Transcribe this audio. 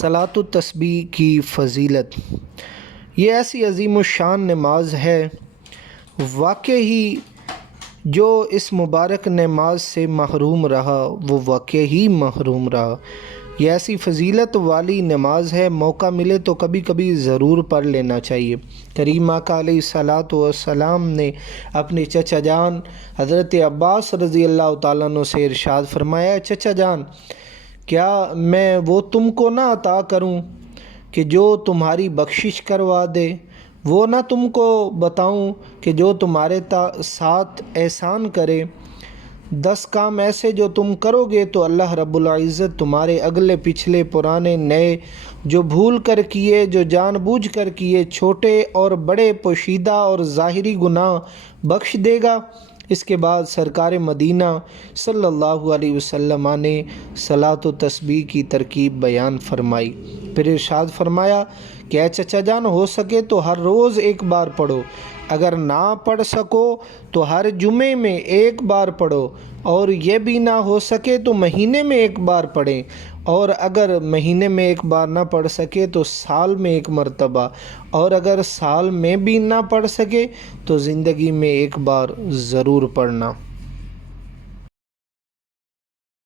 صلاۃ التسبیح کی فضیلت، یہ ایسی عظیم الشان نماز ہے، واقعی جو اس مبارک نماز سے محروم رہا وہ واقعی محروم رہا۔ یہ ایسی فضیلت والی نماز ہے، موقع ملے تو کبھی کبھی ضرور پڑھ لینا چاہیے۔ کریم آقا علیہ الصلاۃ والسلام نے اپنے چچا جان حضرت عباس رضی اللہ تعالیٰ عنہ سے ارشاد فرمایا، چچا جان کیا میں وہ تم کو نہ عطا کروں کہ جو تمہاری بخشش کروا دے، وہ نہ تم کو بتاؤں کہ جو تمہارے ساتھ احسان کرے۔ 10 کام ایسے جو تم کرو گے تو اللہ رب العزت تمہارے اگلے پچھلے پرانے نئے جو بھول کر کیے، جو جان بوجھ کر کیے، چھوٹے اور بڑے پوشیدہ اور ظاہری گناہ بخش دے گا۔ اس کے بعد سرکار مدینہ صلی اللہ علیہ وسلم نے صلاۃ و تسبیح کی ترکیب بیان فرمائی، پھر ارشاد فرمایا کہ اے چچا جان ہو سکے تو ہر روز ایک بار پڑھو، اگر نہ پڑھ سکو تو ہر جمعے میں ایک بار پڑھو، اور یہ بھی نہ ہو سکے تو مہینے میں ایک بار پڑھیں، اور اگر مہینے میں ایک بار نہ پڑھ سکے تو سال میں ایک مرتبہ، اور اگر سال میں بھی نہ پڑھ سکے تو زندگی میں ایک بار ضرور پڑھنا۔